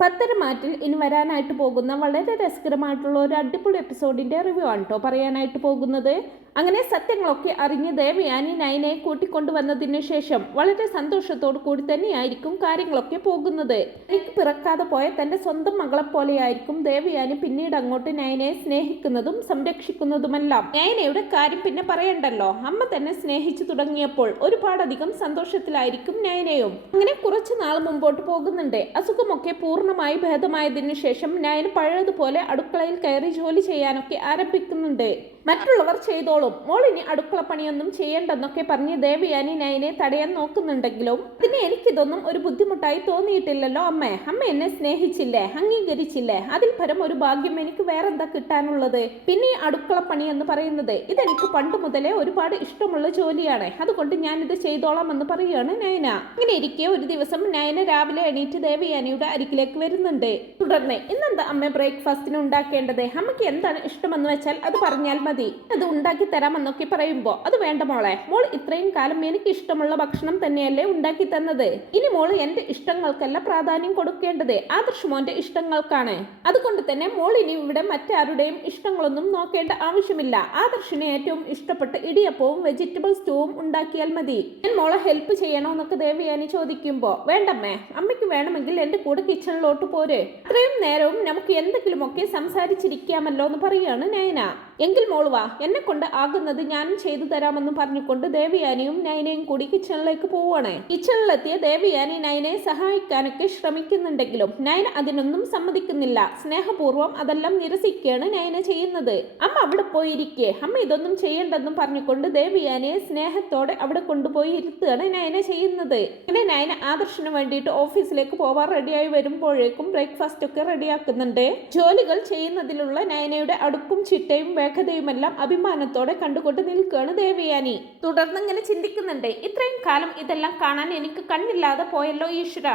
പത്തരമാറ്റിൽ ഇനി വരാനായിട്ട് പോകുന്ന വളരെ രസകരമായിട്ടുള്ള ഒരു അടിപൊളി എപ്പിസോഡിന്റെ റിവ്യൂ ആണ് കേട്ടോ പറയാനായിട്ട് പോകുന്നത്. അങ്ങനെ സത്യങ്ങളൊക്കെ അറിഞ്ഞ് ദേവയാനി നയനെ കൂട്ടിക്കൊണ്ടുവന്നതിന് ശേഷം വളരെ സന്തോഷത്തോടു കൂടി തന്നെയായിരിക്കും കാര്യങ്ങളൊക്കെ പോകുന്നത്. എനിക്ക് പിറക്കാതെ പോയ തന്റെ സ്വന്തം മകളെ പോലെയായിരിക്കും ദേവയാനി പിന്നീട് അങ്ങോട്ട് നയനെ സ്നേഹിക്കുന്നതും സംരക്ഷിക്കുന്നതുമെല്ലാം. നയനയുടെ കാര്യം പിന്നെ പറയണ്ടല്ലോ? അമ്മ തന്നെ സ്നേഹിച്ചു തുടങ്ങിയപ്പോൾ ഒരുപാടധികം സന്തോഷത്തിലായിരിക്കും നയനയും. അങ്ങനെ കുറച്ചു നാൾ മുമ്പോട്ട് പോകുന്നുണ്ട്. അസുഖമൊക്കെ പൂർണമായി ഭേദമായതിനു ശേഷം നയൻ പഴയതുപോലെ അടുക്കളയിൽ കയറി ജോലി ചെയ്യാനൊക്കെ ആരംഭിക്കുന്നുണ്ട്. മറ്റുള്ളവർ ചെയ്തോളും. മോൾ ഇനി അടുക്കള പണിയൊന്നും ചെയ്യണ്ടെന്നൊക്കെ പറഞ്ഞ് ദേവയാനി നയനെ തടയാൻ നോക്കുന്നുണ്ടെങ്കിലും പിന്നെ എനിക്കിതൊന്നും ഒരു ബുദ്ധിമുട്ടായി തോന്നിയിട്ടില്ലല്ലോ അമ്മേ. അമ്മ എന്നെ സ്നേഹിച്ചില്ലേ? അംഗീകരിച്ചില്ലേ? അതിൽ പരം ഒരു ഭാഗ്യം എനിക്ക് വേറെന്താ കിട്ടാനുള്ളത്? പിന്നെ ഈ അടുക്കള പണി എന്ന് പറയുന്നത് ഇതെനിക്ക് പണ്ട് മുതലേ ഒരുപാട് ഇഷ്ടമുള്ള ജോലിയാണ്. അതുകൊണ്ട് ഞാൻ ഇത് ചെയ്തോളാം എന്ന് പറയുകയാണ് നയന. അങ്ങനെ ഇരിക്കെ ഒരു ദിവസം നയന രാവിലെ എണീറ്റ് ദേവയാനിയുടെ അരികിലേക്ക് വരുന്നുണ്ട്. തുടർന്ന് ഇന്നെന്താ അമ്മ ബ്രേക്ക്ഫാസ്റ്റിന് ഉണ്ടാക്കേണ്ടത്? അമ്മയ്ക്ക് എന്താണ് ഇഷ്ടമെന്ന് വെച്ചാൽ അത് പറഞ്ഞാൽ മതി. അത് ഉണ്ടാക്കി തരാമെന്നൊക്കെ പറയുമ്പോ അത് വേണ്ട മോളെ. മോൾ ഇത്രയും കാലം എനിക്ക് ഇഷ്ടമുള്ള ഭക്ഷണം തന്നെയല്ലേ ഉണ്ടാക്കി തന്നത്. ഇനി മോൾ എന്റെ ഇഷ്ടങ്ങൾക്കല്ല പ്രാധാന്യം കൊടുക്കേണ്ടത്. ആദർശ് മോന്റെ ഇഷ്ടങ്ങൾക്കാണ്. അതുകൊണ്ട് തന്നെ മോൾ ഇനി ഇവിടെ മറ്റാരുടെയും ഇഷ്ടങ്ങളൊന്നും നോക്കേണ്ട ആവശ്യമില്ല. ആദർശിന് ഏറ്റവും ഇഷ്ടപ്പെട്ട ഇടിയപ്പവും വെജിറ്റബിൾ സ്റ്റൂവും ഉണ്ടാക്കിയാൽ മതി. ഞാൻ മോളെ ഹെൽപ്പ് ചെയ്യണോ എന്നൊക്കെ ദേവയാനി ചോദിക്കുമ്പോ വേണ്ടമ്മേ അമ്മയ്ക്ക് വേണമെങ്കിൽ എന്റെ കൂടെ കിച്ചണിലോട്ട് പോരെ. ഇത്രയും നേരവും നമുക്ക് എന്തെങ്കിലുമൊക്കെ സംസാരിച്ചിരിക്കാമല്ലോ എന്ന് പറയുകയാണ് നയന. എങ്കിൽ മോൾ വാ എന്നെ കൊണ്ട് ആകുന്നത് ഞാനും ചെയ്തു തരാമെന്ന് പറഞ്ഞുകൊണ്ട് ദേവിയാനിയും നയനയും കൂടി കിച്ചണിലേക്ക് പോവുകയാണ് കിച്ചണിലെത്തിയ ദേവിയാനി നൈനയെ സഹായിക്കാനൊക്കെ ശ്രമിക്കുന്നുണ്ടെങ്കിലും നൈന അതിനൊന്നും സമ്മതിക്കുന്നില്ല. സ്നേഹപൂർവം അതെല്ലാം നിരസിക്കുകയാണ് നയന ചെയ്യുന്നത്. അമ്മ അവിടെ പോയിരിക്കേ അമ്മ ഇതൊന്നും ചെയ്യണ്ടെന്നും പറഞ്ഞുകൊണ്ട് ദേവിയാനിയെ സ്നേഹത്തോടെ അവിടെ കൊണ്ടുപോയി ഇരുത്തുകയാണ് നയന ചെയ്യുന്നത്. അങ്ങനെ നയന ആദർശന് വേണ്ടിയിട്ട് ഓഫീസിലേക്ക് പോവാൻ റെഡിയായി വരുമ്പോഴേക്കും ബ്രേക്ക്ഫാസ്റ്റ് ഒക്കെ റെഡിയാക്കുന്നുണ്ട്. ജോലികൾ ചെയ്യുന്നതിലുള്ള നയനയുടെ അടുക്കും ചിട്ടയും വേഗതയുമെല്ലാം അഭിമാനത്തോടെ കണ്ടുകൊണ്ട് നിൽക്കുകയാണ് ദേവയാനി. തുടർന്ന് ഇങ്ങനെ ചിന്തിക്കുന്നുണ്ട് ഇത്രയും കാലം ഇതെല്ലാം കാണാൻ എനിക്ക് കണ്ണില്ലാതെ പോയല്ലോ ഈശ്വര.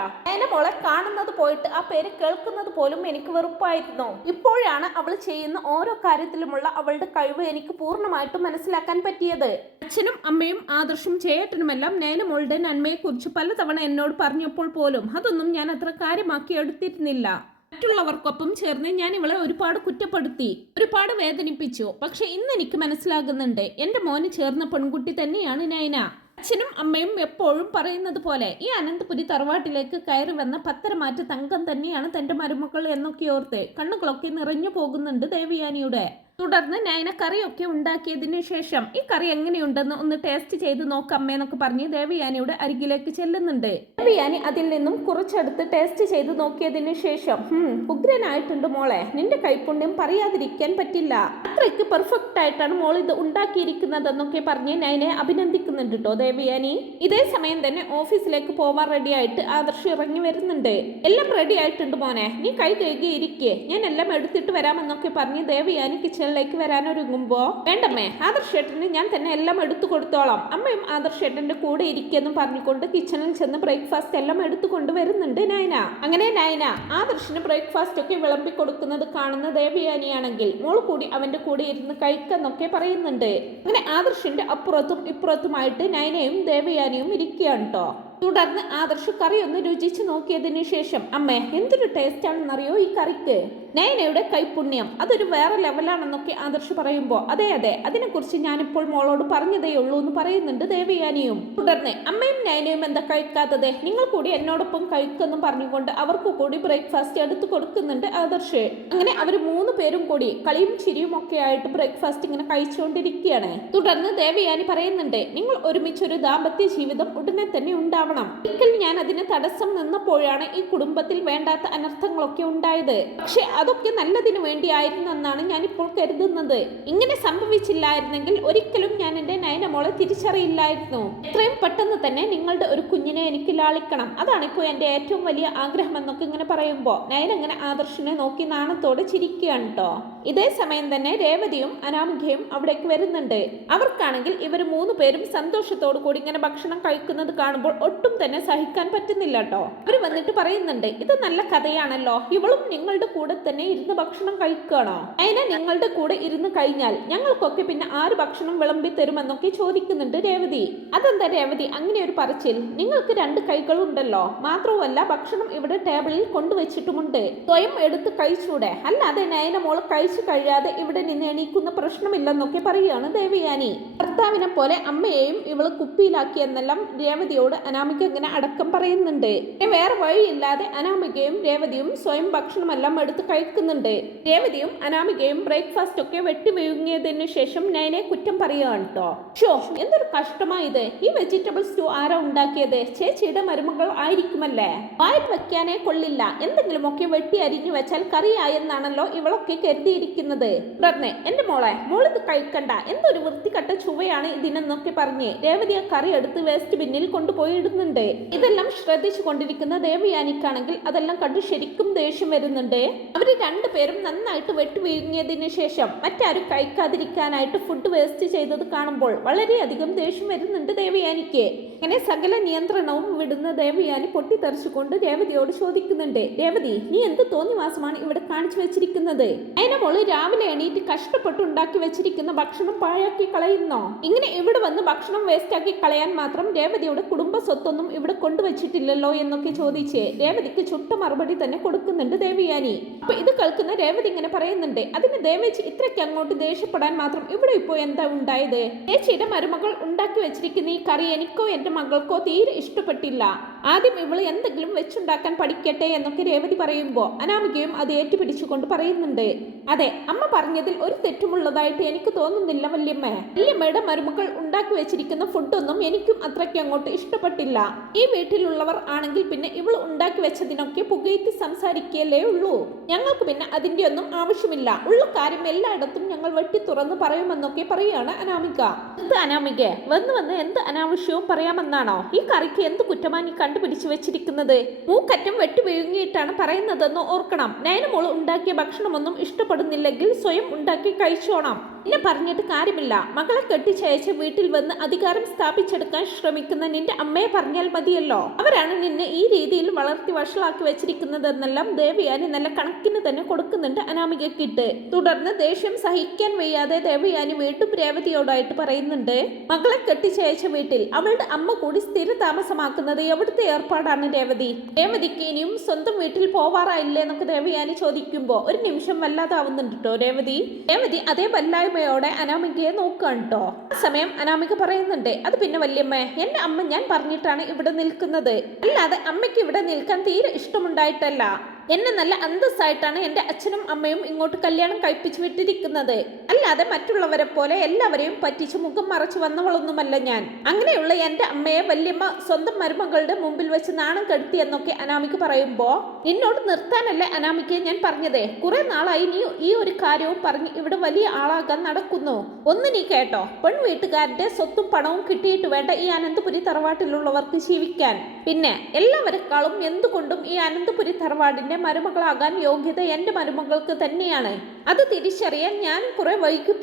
മോളെ കാണുന്നത് പോയിട്ട് ആ പേര് കേൾക്കുന്നത് പോലും എനിക്ക് വെറുപ്പായിരുന്നു. ഇപ്പോഴാണ് അവൾ ചെയ്യുന്ന ഓരോ കാര്യത്തിലുമുള്ള അവളുടെ കഴിവ് എനിക്ക് പൂർണമായിട്ടും മനസ്സിലാക്കാൻ പറ്റിയത്. അച്ഛനും അമ്മയും ആദർശും ചേട്ടനുമെല്ലാം നയനമോളുടെ നന്മയെക്കുറിച്ച് പലതവണ എന്നോട് പറഞ്ഞപ്പോൾ പോലും അതൊന്നും ഞാൻ അത്ര കാര്യമാക്കി എടുത്തിരുന്നില്ല. മറ്റുള്ളവർക്കൊപ്പം ചേർന്ന് ഞാൻ ഇവളെ ഒരുപാട് കുറ്റപ്പെടുത്തി ഒരുപാട് വേദനിപ്പിച്ചു. പക്ഷെ ഇന്ന് എനിക്ക് മനസ്സിലാകുന്നുണ്ട് എന്റെ മോന് ചേർന്ന പെൺകുട്ടി തന്നെയാണ് നൈന അച്ഛനും അമ്മയും എപ്പോഴും പറയുന്നത് പോലെ ഈ അനന്തപുരി തറവാട്ടിലേക്ക് കയറി വന്ന പത്തരമാറ്റ തങ്കം തന്നെയാണ് തന്റെ മരുമക്കൾ എന്നൊക്കെ ഓർത്ത് കണ്ണുകളൊക്കെ നിറഞ്ഞു പോകുന്നുണ്ട് ദേവയാനിയുടെ. തുടർന്ന് നയന കറിയൊക്കെ ഉണ്ടാക്കിയതിനു ശേഷം ഈ കറി എങ്ങനെയുണ്ടെന്ന് ഒന്ന് ടേസ്റ്റ് ചെയ്ത് നോക്കമ്മേ എന്നൊക്കെ പറഞ്ഞ് ദേവയാനിയുടെ അരികിലേക്ക് ചെല്ലുന്നുണ്ട്. ദേവിയാനി അതിൽ നിന്നും കുറച്ചെടുത്ത് ടേസ്റ്റ് ചെയ്ത് നോക്കിയതിന് ശേഷം "ഹും, ഉഗ്രനായിട്ടുണ്ട് മോളെ. നിന്റെ കൈപ്പുണ്യം പറയാതിരിക്കാൻ പറ്റില്ല. അത്രയ്ക്ക് പെർഫെക്റ്റ് ആയിട്ടാണ് മോൾ ഇത് ഉണ്ടാക്കിയിരിക്കുന്നതെന്നൊക്കെ പറഞ്ഞ് നൈനെ അഭിനന്ദിക്കുന്നുണ്ട് കേട്ടോ ദേവയാനി. ഇതേ സമയം തന്നെ ഓഫീസിലേക്ക് പോവാൻ റെഡി ആയിട്ട് ആദർശ് ഇറങ്ങി വരുന്നുണ്ട്. എല്ലാം റെഡി ആയിട്ടുണ്ട് മോനെ. നീ കൈ കഴുകി ഇരിക്കേ ഞാൻ എല്ലാം എടുത്തിട്ട് വരാമെന്നൊക്കെ പറഞ്ഞ് ദേവയാനി കിച്ചണിലേക്ക് വരാനൊരുങ്ങുമ്പോ വേണ്ടമ്മേ ആദർശേട്ടന് ഞാൻ തന്നെ എല്ലാം എടുത്തു കൊടുത്തോളാം. അമ്മയും ആദർശേട്ടന്റെ കൂടെ ഇരിക്കുന്നു പറഞ്ഞുകൊണ്ട് കിച്ചണിൽ ചെന്ന് ബ്രേക്ക്ഫാസ്റ്റ് എല്ലാം എടുത്തു കൊണ്ടുവരുന്നുണ്ട് നയന. അങ്ങനെ നയന. ആദർശിന് ബ്രേക്ക്ഫാസ്റ്റ് ഒക്കെ വിളമ്പി കൊടുക്കുന്നത് കാണുന്ന ദേവിയാനിയാണെങ്കിൽ മോൾ കൂടി അവന്റെ കൂടെ ഇരുന്ന് കഴിക്കെന്നൊക്കെ പറയുന്നുണ്ട്. അങ്ങനെ ആദർശിന്റെ അപ്പുറത്തും ഇപ്പുറത്തുമായിട്ട് നയനയും ദേവയാനിയും ഇരിക്കുകയാണ് കേട്ടോ തുടർന്ന് ആദർശ് കറി ഒന്ന് രുചിച്ച് നോക്കിയതിനു ശേഷം അമ്മേ എന്തൊരു ടേസ്റ്റ് ആണെന്നറിയോ ഈ കറിക്ക്? നയനയുടെ കൈപുണ്യം അതൊരു വേറെ ലെവലാണെന്നൊക്കെ ആദർശ് പറയുമ്പോൾ അതെ അതെ അതിനെക്കുറിച്ച് ഞാനിപ്പോൾ മോളോട് പറഞ്ഞതേ ഉള്ളൂ എന്ന് പറയുന്നുണ്ട് ദേവയാനിയും. തുടർന്ന് അമ്മയും നയനയും എന്താ കഴിക്കാത്തത്? നിങ്ങൾ കൂടി എന്നോടൊപ്പം കഴിക്കുമെന്ന് പറഞ്ഞുകൊണ്ട് അവർക്ക് കൂടി ബ്രേക്ക്ഫാസ്റ്റ് എടുത്തു കൊടുക്കുന്നുണ്ട് ആദർശ്. അങ്ങനെ അവർ മൂന്ന് പേരും കൂടി കളിയും ചിരിയും ഒക്കെ ആയിട്ട് ബ്രേക്ക്ഫാസ്റ്റ് ഇങ്ങനെ കഴിച്ചുകൊണ്ടിരിക്കുകയാണ്. തുടർന്ന് ദേവയാനി പറയുന്നുണ്ട് നിങ്ങൾ ഒരുമിച്ചൊരു ദാമ്പത്യ ജീവിതം ഉടനെ തന്നെ ഉണ്ടാവണം. ഒരിക്കൽ ഞാൻ അതിന് തടസ്സം നിന്നപ്പോഴാണ് ഈ കുടുംബത്തിൽ വേണ്ടാത്ത അനർത്ഥങ്ങളൊക്കെ ഉണ്ടായത്. പക്ഷെ അതൊക്കെ നല്ലതിനു വേണ്ടിയായിരുന്നു എന്നാണ് ഞാൻ ഇപ്പോൾ കരുതുന്നത്. ഇങ്ങനെ സംഭവിച്ചില്ലായിരുന്നെങ്കിൽ ഒരിക്കലും ഞാൻ എന്റെ നയനമോളെ തിരിച്ചറിയില്ലായിരുന്നു. എത്രയും പെട്ടെന്ന് തന്നെ നിങ്ങളുടെ ഒരു കുഞ്ഞിനെ എനിക്ക് ലാളിക്കണം. അതാണ് ഇപ്പോൾ എന്റെ ഏറ്റവും വലിയ ആഗ്രഹം എന്നൊക്കെ ഇങ്ങനെ പറയുമ്പോൾ നയൻ അങ്ങനെ ആദർശിനെ നോക്കി നാണത്തോടെ ചിരിക്കുകയാണ് കേട്ടോ. ഇതേ സമയം തന്നെ രേവതിയും അനാമുഖ്യയും അവിടേക്ക് വരുന്നുണ്ട്. അവർക്കാണെങ്കിൽ ഇവർ മൂന്ന് പേരും സന്തോഷത്തോടു കൂടി ഇങ്ങനെ ഭക്ഷണം കഴിക്കുന്നത് കാണുമ്പോൾ തന്നെ സഹിക്കാൻ പറ്റുന്നില്ല കേട്ടോ അവർ വന്നിട്ട് പറയുന്നുണ്ട് ഇത് നല്ല കഥയാണല്ലോ. ഇവളും നിങ്ങളുടെ കൂടെ തന്നെ ഇരുന്ന് ഭക്ഷണം കഴിക്കുകയാണോ അതിനെ നിങ്ങളുടെ കൂടെ ഇരുന്ന് കഴിഞ്ഞാൽ ഞങ്ങൾക്കൊക്കെ പിന്നെ ആറ് ഭക്ഷണം വിളമ്പി തരുമെന്നൊക്കെ ചോദിക്കുന്നുണ്ട് രേവതി. അതെന്താ രേവതി? അങ്ങനെ ഒരു പറച്ചിൽ. നിങ്ങൾക്ക് രണ്ട് കൈകളുണ്ടല്ലോ. മാത്രവുമല്ല ഭക്ഷണം ഇവിടെ ടേബിളിൽ കൊണ്ടുവച്ചിട്ടുമുണ്ട്. സ്വയം എടുത്ത് കഴിച്ചൂടെ? അല്ലാതെ നയന മോൾ കഴിച്ചു കഴിയാതെ ഇവിടെ നിന്ന് എണീക്കുന്ന പ്രശ്നമില്ലെന്നൊക്കെ പറയുകയാണ് ദേവയാനി. ഭർത്താവിനെ പോലെ അമ്മയെയും ഇവൾ കുപ്പിയിലാക്കിയെന്നെല്ലാം രേവതിയോട് അനാമിക ഇങ്ങനെ അടക്കം പറയുന്നുണ്ട്. വേറെ വഴിയില്ലാതെ അനാമികയും രേവതിയും സ്വയം ഭക്ഷണമെല്ലാം എടുത്ത് കഴിക്കുന്നുണ്ട്. രേവതിയും അനാമികയും ബ്രേക്ക്ഫാസ്റ്റ് ഒക്കെ വെട്ടി ശേഷം നയനെ കുറ്റം പറയുകയാണ് കേട്ടോ എന്തൊരു കഷ്ടമായത് ഈ വെജിറ്റബിൾ സ്റ്റൂ ആരാ ഉണ്ടാക്കിയത്? ചേച്ചിയുടെ മരുമകൾ ആയിരിക്കുമല്ലേ? വായിൽ വെക്കാനേ കൊള്ളില്ല. എന്തെങ്കിലുമൊക്കെ വെട്ടി അരിഞ്ഞു വെച്ചാൽ കറിയായെന്നാണല്ലോ ഇവളൊക്കെ കരുതിയിരിക്കുന്നത്. തുടർന്ന് എന്റെ മോളെ മോളിത് കഴിക്കണ്ട. എന്തൊരു വൃത്തികെട്ട ചുവയാണ് ഇതിനെന്നൊക്കെ പറഞ്ഞ് രേവതി ആ കറി എടുത്ത് വേസ്റ്റ് ബിന്നിൽ കൊണ്ടുപോയി ഇടുന്നുണ്ട് ഇതെല്ലാം ശ്രദ്ധിച്ചു കൊണ്ടിരിക്കുന്ന ദേവയാനിക്കാണെങ്കിൽ അതെല്ലാം കണ്ട് ശരിക്കും ദേഷ്യം വരുന്നുണ്ട്. അവർ രണ്ടുപേരും നന്നായിട്ട് വെട്ടുവീങ്ങിയതിനു ശേഷം മറ്റാരും കഴിക്കാതിരിക്കാനായിട്ട് ഫുഡ് വേസ്റ്റ് ചെയ്തത് കാണുമ്പോൾ വളരെയധികം ദേഷ്യം വരുന്നുണ്ട് ദേവയാനിക്ക്. അങ്ങനെ സകല നിയന്ത്രണവും വിടുന്ന ദേവയാനി പൊട്ടിത്തെറിച്ചുകൊണ്ട് രേവതിയോട് ചോദിക്കുന്നുണ്ട്. രേവതി നീ എന്ത് തോന്നിവാസമാണ് ഇവിടെ കാണിച്ചു വെച്ചിരിക്കുന്നത്? അതിനെ മോൾ രാവിലെ എണീറ്റ് കഷ്ടപ്പെട്ട് ഉണ്ടാക്കി വെച്ചിരിക്കുന്ന ഭക്ഷണം പാഴാക്കി കളയുന്നോ? ഇങ്ങനെ ഇവിടെ വന്ന് ഭക്ഷണം വേസ്റ്റ് ആക്കി കളയാൻ മാത്രം രേവതിയുടെ കുടുംബ സ്വത്തൊന്നും ഇവിടെ കൊണ്ടുവച്ചിട്ടില്ലല്ലോ എന്നൊക്കെ ചോദിച്ച് രേവതിക്ക് ചുട്ട മറുപടി തന്നെ കൊടുക്കുന്നുണ്ട് ദേവിയാനി. അപ്പൊ ഇത് കേൾക്കുന്ന രേവതി ഇങ്ങനെ പറയുന്നുണ്ട് അതിന് ദേവേച്ചി ഇത്രയ്ക്ക് അങ്ങോട്ട് ദേഷ്യപ്പെടാൻ മാത്രം ഇവിടെ ഇപ്പോൾ എന്താ ഉണ്ടായത്? ചേച്ചിയുടെ മരുമകൾ ഉണ്ടാക്കി വെച്ചിരിക്കുന്ന ഈ കറി എനിക്കോ എന്റെ മകൾക്കോ തീരെ ഇഷ്ടപ്പെട്ടില്ല. ആദ്യം ഇവൾ എന്തെങ്കിലും വെച്ചുണ്ടാക്കാൻ പഠിക്കട്ടെ എന്നൊക്കെ രേവതി പറയുമ്പോൾ അനാമികയും അത് ഏറ്റുപിടിച്ചുകൊണ്ട് പറയുന്നുണ്ട്. അതെ അമ്മ പറഞ്ഞതിൽ ഒരു തെറ്റുമുള്ളതായിട്ട് എനിക്ക് തോന്നുന്നില്ല വല്യമ്മ. വല്യമ്മയുടെ മരുമകൾ ഉണ്ടാക്കി വെച്ചിരിക്കുന്ന ഫുഡൊന്നും എനിക്കും അത്രയ്ക്ക് അങ്ങോട്ട് ഇഷ്ടപ്പെട്ടില്ല. ഈ വീട്ടിലുള്ളവർ ആണെങ്കിൽ പിന്നെ ഇവൾ ഉണ്ടാക്കി വെച്ചതിനൊക്കെ പുകയത്തി സംസാരിക്കല്ലേ ഉള്ളൂ. ഞങ്ങൾക്ക് പിന്നെ അതിന്റെ ഒന്നും ആവശ്യമില്ല. ഉള്ള കാര്യം എല്ലായിടത്തും ഞങ്ങൾ വെട്ടി തുറന്ന് പറയുമെന്നൊക്കെ പറയുകയാണ് അനാമിക. എന്ത് അനാമിക? വന്ന് വന്ന് എന്ത് അനാവശ്യവും പറയാമെന്നാണോ? ഈ കറിക്ക് എന്ത് കുറ്റമാ? നീ കണ്ടുപിടിച്ചു വെച്ചിരിക്കുന്നത്. മൂക്കറ്റം വെട്ടി വിഴുങ്ങിയിട്ടാണ് പറയുന്നതെന്ന് ഓർക്കണം. നയനമോൾ ഉണ്ടാക്കിയ ഭക്ഷണമൊന്നും ഇഷ്ടപ്പെടുന്നില്ലെങ്കിൽ സ്വയം ഉണ്ടാക്കി കഴിച്ചോണം. എന്നെ പറഞ്ഞിട്ട് കാര്യമില്ല. മകളെ കെട്ടിച്ചയച്ച് വീട്ടിൽ വന്ന് അധികാരം സ്ഥാപിച്ചെടുക്കാൻ ശ്രമിക്കുന്ന നിന്റെ അമ്മയെ പറഞ്ഞാൽ മതിയല്ലോ. അവരാണ് നിന്നെ ഈ രീതിയിൽ വളർത്തി വഷളാക്കി വെച്ചിരിക്കുന്നതെന്നെല്ലാം ദേവയാനി നല്ല കണക്കിന് തന്നെ കൊടുക്കുന്നുണ്ട് അനാമികക്കിട്ട് തുടർന്ന് ദേഷ്യം സഹിക്കാൻ വയ്യാതെ ദേവയാനി വീണ്ടും രേവതിയോടായിട്ട് പറയുന്നുണ്ട് മകളെ കെട്ടിച്ചയച്ച വീട്ടിൽ അവളുടെ അമ്മ കൂടി സ്ഥിര താമസമാക്കുന്നത് എവിടുത്തെ ഏർപ്പാടാണ് രേവതി? രേവതിക്ക് ഇനിയും സ്വന്തം വീട്ടിൽ പോവാറായില്ലേ? എന്നൊക്കെ ദേവയാനി ചോദിക്കുമ്പോ ഒരു നിമിഷം വല്ലാതാവുന്നുണ്ട് കേട്ടോ രേവതി. രേവതി അതേ വല്ലായ്മയോടെ അനാമികയെ നോക്കുകയാണ് കേട്ടോ ആ സമയം അനാമിക പറയുന്നുണ്ട് അത് പിന്നെ വല്യമ്മ എന്റെ അമ്മ ഞാൻ പറഞ്ഞിട്ടാണ് ഇവിടെ നിൽക്കുന്നത്. അല്ലാതെ അമ്മയ്ക്ക് ഇവിടെ നിൽക്കാൻ തീരെ ഇഷ്ടമുണ്ടായിട്ടല്ല. എന്നെ നല്ല അന്തസ്സായിട്ടാണ് എന്റെ അച്ഛനും അമ്മയും ഇങ്ങോട്ട് കല്യാണം കഴിപ്പിച്ചു വിട്ടിരിക്കുന്നത്. അല്ലാതെ മറ്റുള്ളവരെ പോലെ എല്ലാവരെയും പറ്റിച്ച് മുഖം മറച്ചു വന്നവളൊന്നുമല്ല ഞാൻ. അങ്ങനെയുള്ള എന്റെ അമ്മയെ വല്യമ്മ സ്വന്തം മരുമകളുടെ മുമ്പിൽ വെച്ച് നാണം കെടുത്തി എന്നൊക്കെ അനാമിക്ക് പറയുമ്പോൾ നിന്നോട് നിർത്താനല്ലേ അനാമിക്ക് ഞാൻ പറഞ്ഞതേ? കുറെ നാളായി നീ ഈ ഒരു കാര്യവും പറഞ്ഞ് ഇവിടെ വലിയ ആളാകാൻ നടക്കുന്നു. ഒന്ന് നീ കേട്ടോ പെൺ വീട്ടുകാരുടെ സ്വത്തും പണവും കിട്ടിയിട്ട് വേണ്ട ഈ അനന്തപുരി തറവാട്ടിലുള്ളവർക്ക് ജീവിക്കാൻ. പിന്നെ എല്ലാവരെക്കാളും എന്തുകൊണ്ടും ഈ അനന്തപുരി തറവാടിന്റെ മരുമകളാകാൻ യോഗ്യത എന്റെ മരുമകൾക്ക് തന്നെയാണ്. അത് തിരിച്ചറിയാൻ ഞാൻ കുറെ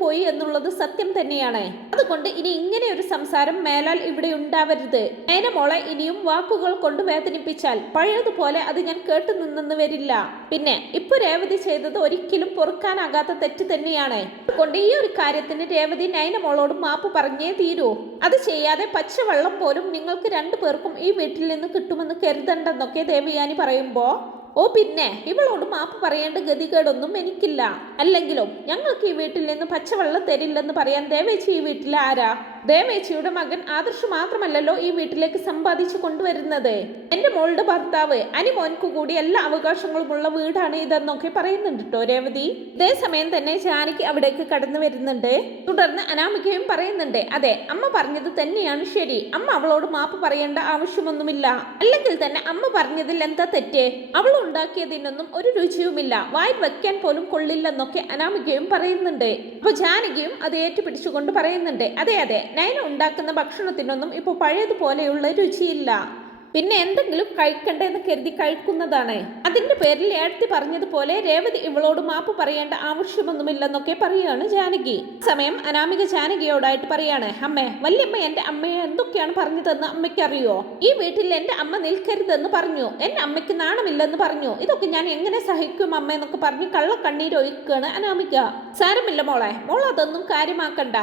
പോയി എന്നുള്ളത് സത്യം തന്നെയാണ്. അതുകൊണ്ട് ഇനി ഇങ്ങനെ ഒരു സംസാരം മേലാൽ ഇവിടെ ഉണ്ടാവരുത്. നേരെ മോളെ ഇനിയും വാക്കുകൾ കൊണ്ട് വേദനിപ്പിച്ചാൽ പഴയതുപോലെ അത് ഞാൻ കേട്ടു നിന്നെന്ന് വരില്ല. പിന്നെ ഇപ്പൊ രേവതി ചെയ്തത് ഒരിക്കലും പൊറുക്കാനാകാത്ത തെറ്റ് തന്നെയാണ്. അതുകൊണ്ട് ഈ ഒരു കാര്യത്തിന് രേവതി നയനമോളോട് മാപ്പ് പറഞ്ഞേ തീരൂ. അത് ചെയ്യാതെ പച്ചവെള്ളം പോലും നിങ്ങൾക്ക് രണ്ടു പേർക്കും ഈ വീട്ടിൽ നിന്ന് കിട്ടുമെന്ന് കരുതണ്ടെന്നൊക്കെ ദേവയാനി പറയുമ്പോ ഓ പിന്നെ ഇവളോട് മാപ്പ് പറയേണ്ട ഗതികേടൊന്നും എനിക്കില്ല. അല്ലെങ്കിലും ഞങ്ങൾക്ക് ഈ വീട്ടിൽ നിന്ന് പച്ചവെള്ളം തരില്ലെന്ന് പറയാൻ ദേവേച്ചി ഈ വീട്ടിൽ ആരാ? ദേവേച്ചിയുടെ മകൻ ആദർശ് മാത്രമല്ലല്ലോ ഈ വീട്ടിലേക്ക് സമ്പാദിച്ചു കൊണ്ടുവരുന്നത്. എന്റെ മോളുടെ ഭർത്താവ് അനിമോൻക്കു കൂടി എല്ലാ അവകാശങ്ങളുമുള്ള വീടാണ് ഇതെന്നൊക്കെ പറയുന്നുണ്ട് കേട്ടോ രേവതി ഇതേസമയം തന്നെ ജാനകി അവിടേക്ക് കടന്നു വരുന്നുണ്ട്. തുടർന്ന് അനാമികയും പറയുന്നുണ്ട് അതെ അമ്മ പറഞ്ഞത് തന്നെയാണ് ശരി. അമ്മ അവളോട് മാപ്പ് പറയേണ്ട ആവശ്യമൊന്നുമില്ല. അല്ലെങ്കിൽ തന്നെ അമ്മ പറഞ്ഞതിൽ എന്താ തെറ്റ്? അവൾ ഉണ്ടാക്കിയതിനൊന്നും ഒരു രുചിയുമില്ല. വായിൽ വെക്കാൻ പോലും കൊള്ളില്ലെന്നൊക്കെ അനാമികയും പറയുന്നുണ്ട്. അപ്പൊ ജാനകിയും അത് ഏറ്റുപിടിച്ചുകൊണ്ട് പറയുന്നുണ്ട് അതെ അതെ നയന ഉണ്ടാക്കുന്ന ഭക്ഷണത്തിനൊന്നും ഇപ്പോൾ പഴയതുപോലെയുള്ള രുചിയില്ല. പിന്നെ എന്തെങ്കിലും കഴിക്കണ്ടെന്ന് കരുതി കഴിക്കുന്നതാണ്. അതിന്റെ പേരിൽ ഏഴത്തി പറഞ്ഞതുപോലെ രേവതി ഇവളോട് മാപ്പ് പറയേണ്ട ആവശ്യമൊന്നുമില്ലെന്നൊക്കെ പറയുകയാണ് ജാനകി. സമയം അനാമിക ജാനകിയോടായിട്ട് പറയാണ് അമ്മേ വല്യമ്മ എന്റെ അമ്മയെ എന്തൊക്കെയാണ് പറഞ്ഞതെന്ന് അമ്മയ്ക്ക് അറിയോ ഈ വീട്ടിൽ എന്റെ അമ്മ നിൽക്കരുതെന്ന് പറഞ്ഞു. എന്റെ അമ്മയ്ക്ക് നാണമില്ലെന്ന് പറഞ്ഞു. ഇതൊക്കെ ഞാൻ എങ്ങനെ സഹിക്കും അമ്മ എന്നൊക്കെ പറഞ്ഞ് കള്ളക്കണ്ണീരൊഴിക്കുകയാണ് അനാമിക. സാരമില്ല മോളെ മോൾ അതൊന്നും കാര്യമാക്കണ്ട.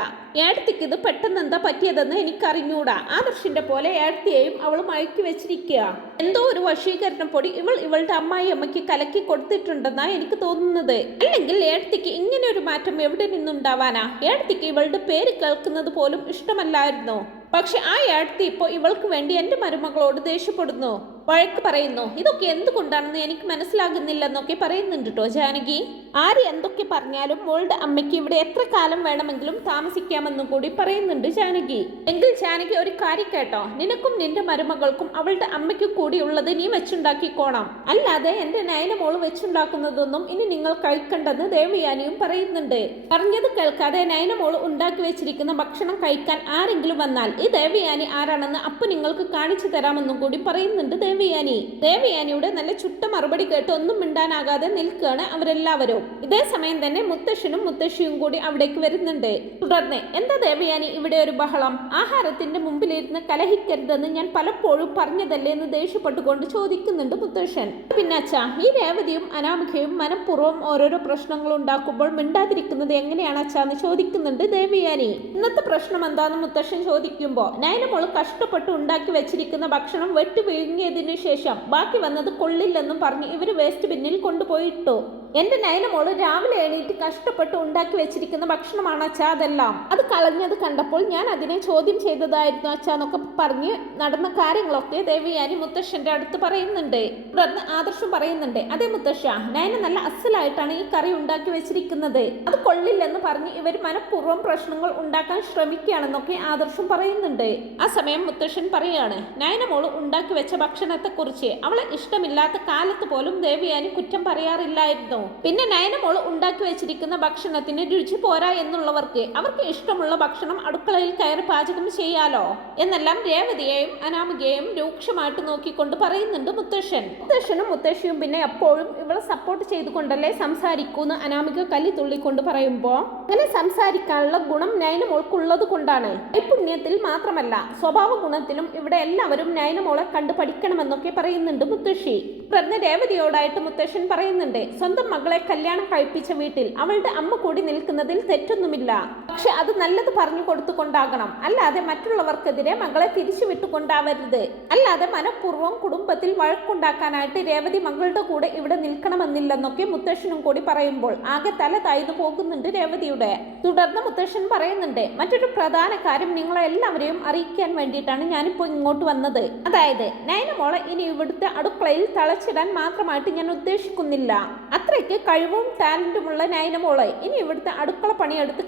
ഏടത്തിക്ക് ഇത് പെട്ടെന്ന് എന്താ പറ്റിയതെന്ന് എനിക്കറിഞ്ഞൂടാ. ആദർശിന്റെ പോലെ ഏടത്തിയെയും അവൾ മയക്കി വെച്ചിരിക്കുക. എന്തോ ഒരു വശീകരണം പൊടി ഇവൾ ഇവളുടെ അമ്മായി അമ്മയ്ക്ക് കലക്കി കൊടുത്തിട്ടുണ്ടെന്നാ എനിക്ക് തോന്നുന്നത്. അല്ലെങ്കിൽ ഏടത്തിക്ക് ഇങ്ങനെ ഒരു മാറ്റം എവിടെ നിന്നുണ്ടാവാനാ? ഏടത്തിക്ക് ഇവളുടെ പേര് കേൾക്കുന്നത് പോലും ഇഷ്ടമല്ലായിരുന്നു? പക്ഷെ ആ ഏടത്തി ഇപ്പോൾ ഇവൾക്ക് വേണ്ടി എന്റെ മരുമകളോട് ദേഷ്യപ്പെടുന്നു. വഴക്ക് പറയുന്നു. ഇതൊക്കെ എന്തുകൊണ്ടാണെന്ന് എനിക്ക് മനസ്സിലാകുന്നില്ലെന്നൊക്കെ പറയുന്നുണ്ട് കേട്ടോ ജാനകി. ആര് എന്തൊക്കെ പറഞ്ഞാലും മോളുടെ അമ്മയ്ക്ക് ഇവിടെ എത്ര കാലം വേണമെങ്കിലും താമസിക്കാമെന്നും കൂടി പറയുന്നുണ്ട് ജാനകി. എങ്കിൽ ജാനകി ഒരു കാര്യം കേട്ടോ. നിനക്കും നിന്റെ മരുമകൾക്കും അവളുടെ അമ്മയ്ക്കും കൂടി ഉള്ളത് നീ വെച്ചുണ്ടാക്കിക്കോണം. അല്ലാതെ എന്റെ നയന മോൾ വെച്ചുണ്ടാക്കുന്നതൊന്നും ഇനി നിങ്ങൾ കഴിക്കണ്ടെന്ന് ദേവയാനിയും പറയുന്നുണ്ട്. പറഞ്ഞത് കേൾക്കാതെ നയന മോൾ ഉണ്ടാക്കി വെച്ചിരിക്കുന്ന ഭക്ഷണം കഴിക്കാൻ ആരെങ്കിലും വന്നാൽ ഈ ദേവയാനി ആരാണെന്ന് അപ്പൊ നിങ്ങൾക്ക് കാണിച്ചു തരാമെന്നും കൂടി പറയുന്നുണ്ട് ദേവയാനി. ദേവയാനിയുടെ നല്ല ചുട്ട മറുപടി കേട്ട് ഒന്നും മിണ്ടാനാകാതെ നിൽക്കുകയാണ് അവരെല്ലാവരും. ഇതേ സമയം തന്നെ മുത്തശ്ശനും മുത്തശ്ശിയും കൂടി അവിടേക്ക് വരുന്നുണ്ട്. തുടർന്ന് എന്താ ദേവയാനി ഇവിടെ ഒരു ബഹളം? ആഹാരത്തിന്റെ മുമ്പിലിരുന്ന് കലഹിക്കരുതെന്ന് ഞാൻ പലപ്പോഴും പറഞ്ഞതല്ലേ? എന്ന് ദേഷ്യപ്പെട്ടുകൊണ്ട് ചോദിക്കുന്നുണ്ട് മുത്തശ്ശൻ. പിന്നെ അച്ഛാ ഈ രേവതിയും അനാമികയും മനഃപൂർവം ഓരോരോ പ്രശ്നങ്ങൾ ഉണ്ടാക്കുമ്പോൾ മിണ്ടാതിരിക്കുന്നത് എങ്ങനെയാണ് അച്ഛാന്ന് ചോദിക്കുന്നുണ്ട് ദേവയാനി. ഇന്നത്തെ പ്രശ്നം എന്താണെന്ന് മുത്തശ്ശൻ ചോദിക്കുമ്പോൾ നയനമോൾ കഷ്ടപ്പെട്ട് ഉണ്ടാക്കി വെച്ചിരിക്കുന്ന ഭക്ഷണം വെട്ടി വിഴുങ്ങിയതിനു ശേഷം ബാക്കി വന്നത് കൊള്ളില്ലെന്നും പറഞ്ഞ് ഇവർ വേസ്റ്റ് ബിന്നിൽ കൊണ്ടുപോയിട്ടു. എന്റെ നയനമോൾ രാവിലെ എണീറ്റ് കഷ്ടപ്പെട്ട് ഉണ്ടാക്കി വെച്ചിരിക്കുന്ന ഭക്ഷണമാണ് അച്ഛാ അതെല്ലാം. അത് കളഞ്ഞത് കണ്ടപ്പോൾ ഞാൻ അതിനെ ചോദ്യം ചെയ്തതായിരുന്നു അച്ഛാ എന്നൊക്കെ പറഞ്ഞ് നടന്ന കാര്യങ്ങളൊക്കെ ദേവിയാനി മുത്തശ്ശന്റെ അടുത്ത് പറയുന്നുണ്ട്. തുടർന്ന് ആദർശം പറയുന്നുണ്ട്. അതേ മുത്തശ്ശ നയന നല്ല അസലായിട്ടാണ് ഈ കറി ഉണ്ടാക്കി വെച്ചിരിക്കുന്നത്. അത് കൊള്ളില്ലെന്ന് പറഞ്ഞ് ഇവർ മനഃപൂർവം പ്രശ്നങ്ങൾ ഉണ്ടാക്കാൻ ശ്രമിക്കുകയാണെന്നൊക്കെ ആദർശം പറയുന്നുണ്ട്. ആ സമയം മുത്തശ്ശൻ പറയാണ് നയനമോൾ ഉണ്ടാക്കി വെച്ച ഭക്ഷണത്തെക്കുറിച്ച് അവളെ ഇഷ്ടമില്ലാത്ത കാലത്ത് പോലും ദേവിയാനി കുറ്റം പറയാറില്ലായിരുന്നു. പിന്നെ നയനമോൾ ഉണ്ടാക്കി വെച്ചിരിക്കുന്ന ഭക്ഷണത്തിന് രുചി പോരാ എന്നുള്ളവർക്ക് അവർക്ക് ഇഷ്ടമുള്ള ഭക്ഷണം അടുക്കളയിൽ കയറി പാചകം ചെയ്യാലോ? എന്നെല്ലാം രേവതിയെയും അനാമികയെയും രൂക്ഷമായിട്ട് നോക്കിക്കൊണ്ട് പറയുന്നുണ്ട് മുത്തശ്ശൻ. മുത്തശ്ശനും മുത്തശ്ശിയും പിന്നെ എപ്പോഴും ഇവളെ സപ്പോർട്ട് ചെയ്തുകൊണ്ടല്ലേ സംസാരിക്കൂന്ന് അനാമിക കല്ലി തുള്ളിക്കൊണ്ട് പറയുമ്പോ അങ്ങനെ സംസാരിക്കാനുള്ള ഗുണം നയനമോൾക്കുള്ളത് കൊണ്ടാണ്. നൈപുണ്യത്തിൽ മാത്രമല്ല സ്വഭാവ ഗുണത്തിലും ഇവിടെ എല്ലാവരും നയനമോളെ കണ്ടു പഠിക്കണമെന്നൊക്കെ പറയുന്നുണ്ട് മുത്തശ്ശി. തുടർന്ന് രേവതിയോടായിട്ട് മുത്തശ്ശൻ പറയുന്നുണ്ട് സ്വന്തം മകളെ കല്യാണം കഴിപ്പിച്ച വീട്ടിൽ അവളുടെ അമ്മ കൂടി നിൽക്കുന്നതിൽ തെറ്റൊന്നുമില്ല. പക്ഷെ അത് നല്ലത് പറഞ്ഞു കൊടുത്തുകൊണ്ടാകണം. അല്ലാതെ മറ്റുള്ളവർക്കെതിരെ മകളെ തിരിച്ചു വിട്ടുകൊണ്ടാവരുത് അല്ലാതെ മനഃപൂർവം കുടുംബത്തിൽ വഴക്കുണ്ടാക്കാനായിട്ട് രേവതി മകളുടെ കൂടെ ഇവിടെ നിൽക്കണമെന്നില്ലെന്നൊക്കെ മുത്തശ്ശനും കൂടി പറയുമ്പോൾ ആകെ തല താഴ്ന്നു പോകുന്നുണ്ട് രേവതിയുടെ. തുടർന്ന് മുത്തശ്ശൻ പറയുന്നുണ്ട് മറ്റൊരു പ്രധാന കാര്യം നിങ്ങളെ എല്ലാവരെയും അറിയിക്കാൻ വേണ്ടിയിട്ടാണ് ഞാനിപ്പോൾ ഇങ്ങോട്ട് വന്നത്. അതായത് നയനമോളെ ഇനി ഇവിടുത്തെ അടുക്കളയിൽ തളച്ചിടാൻ മാത്രമായിട്ട് ഞാൻ ഉദ്ദേശിക്കുന്നില്ല. അത്രയ്ക്ക് കഴിവും ടാലന്റുമുള്ള നയനമോളെ ഇനി ഇവിടുത്തെ അടുക്കള പണിയെടുത്ത്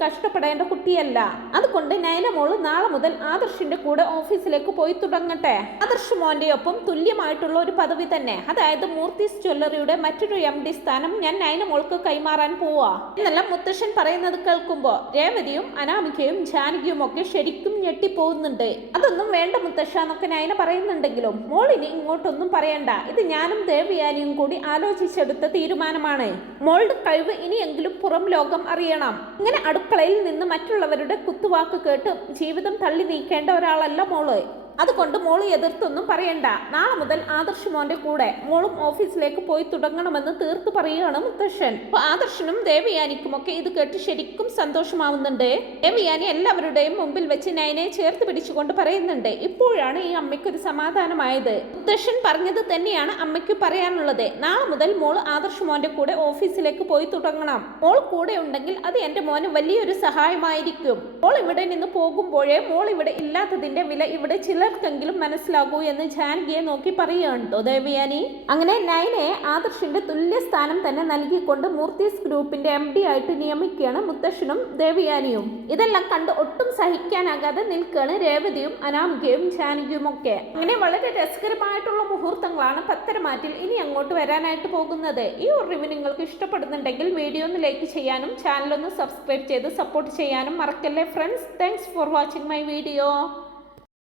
കഷ്ടപ്പെടേണ്ട കുട്ടിയല്ല. അതുകൊണ്ട് നയനമോൾ നാളെ മുതൽ ആദർശിന്റെ കൂടെ ഓഫീസിലേക്ക് പോയി തുടങ്ങട്ടെ. ആദർശ് മോന്റെ ഒപ്പം തുല്യമായിട്ടുള്ള ഒരു പദവി തന്നെ. അതായത് മൂർത്തിസ് ജ്വല്ലറിയുടെ മറ്റൊരു എം ഡി സ്ഥാനം ഞാൻ നയനമോൾക്ക് കൈമാറാൻ പോവാ. എന്നല്ല മുത്തശ്ശൻ പറയുന്നത് കേൾക്കുമ്പോ രേവതിയും അനാമികയും ജാനകിയും ഒക്കെ ശരിക്കും ഞെട്ടിപ്പോകുന്നുണ്ട്. അതൊന്നും വേണ്ട മുത്തശ്ശ എന്നൊക്കെ നയന പറയുന്നുണ്ടെങ്കിലും മോളിന് ഇങ്ങോട്ടൊന്നും പറയണ്ട. ഇത് ഞാനും ദേവയാനിയും കൂടി ആലോചിച്ചെടുത്ത തീരുമാനമാണ്. മോളുടെ കഴിവ് ഇനിയെങ്കിലും പുറം ലോകം അറിയണം. ഇങ്ങനെ അടുക്കളയിൽ നിന്ന് മറ്റുള്ളവരുടെ കുത്തുവാക്ക് കേട്ട് ജീവിതം തള്ളി നീക്കേണ്ട ഒരാളല്ല മോൾ. അതുകൊണ്ട് മോൾ എതിർത്തൊന്നും പറയണ്ട. നാളെ മുതൽ ആദർശ് മോന്റെ കൂടെ മോളും ഓഫീസിലേക്ക് പോയി തുടങ്ങണമെന്ന് തീർത്ത് പറയുകയാണ് മുത്തശ്ശൻ. ആദർശനും ദേവയാനിക്കും ഒക്കെ ഇത് കേട്ട് ശരിക്കും സന്തോഷമാവുന്നുണ്ട്. ദേവയാനി എല്ലാവരുടെയും മുമ്പിൽ വെച്ച് നയനെ ചേർത്ത് പിടിച്ചുകൊണ്ട് പറയുന്നുണ്ട്. ഇപ്പോഴാണ് ഈ അമ്മയ്ക്കൊരു സമാധാനമായത്. മുത്തശ്ശൻ പറഞ്ഞത് തന്നെയാണ് അമ്മയ്ക്ക് പറയാനുള്ളത്. നാളെ മുതൽ മോൾ ആദർശ് മോന്റെ കൂടെ ഓഫീസിലേക്ക് പോയി തുടങ്ങണം. മോൾ കൂടെ ഉണ്ടെങ്കിൽ അത് എന്റെ മോന് വലിയൊരു സഹായമായിരിക്കും. മോൾ ഇവിടെ നിന്ന് പോകുമ്പോഴേ മോൾ ഇവിടെ ഇല്ലാത്തതിന്റെ വില ഇവിടെ ചിലർക്കെങ്കിലും മനസ്സിലാകൂ എന്ന് ജാനകിയെ നോക്കി പറയുകയാണ് കേട്ടോ ദേവയാനി. അങ്ങനെ നയനെ ആദർശിന്റെ തുല്യ സ്ഥാനം തന്നെ നൽകിക്കൊണ്ട് മൂർത്തീസ് ഗ്രൂപ്പിന്റെ എം ഡി ആയിട്ട് നിയമിക്കുകയാണ് മുത്തശ്ശനും ദേവയാനിയും. ഇതെല്ലാം കണ്ട് ഒട്ടും സഹിക്കാനാകാതെ നിൽക്കുകയാണ് രേവതിയും അനാമികയും ജാനകിയും ഒക്കെ. അങ്ങനെ വളരെ രസകരമായിട്ടുള്ള മുഹൂർത്തങ്ങളാണ് പത്തരമാറ്റിൽ ഇനി അങ്ങോട്ട് വരാനായിട്ട് പോകുന്നത്. ഈ റിവ്യൂ നിങ്ങൾക്ക് ഇഷ്ടപ്പെടുന്നുണ്ടെങ്കിൽ വീഡിയോ ഒന്ന് ലൈക്ക് ചെയ്യാനും ചാനൽ ഒന്ന് സബ്സ്ക്രൈബ് ചെയ്ത് സപ്പോർട്ട് ചെയ്യാനും മറക്കല്ലേ friends thanks for watching my video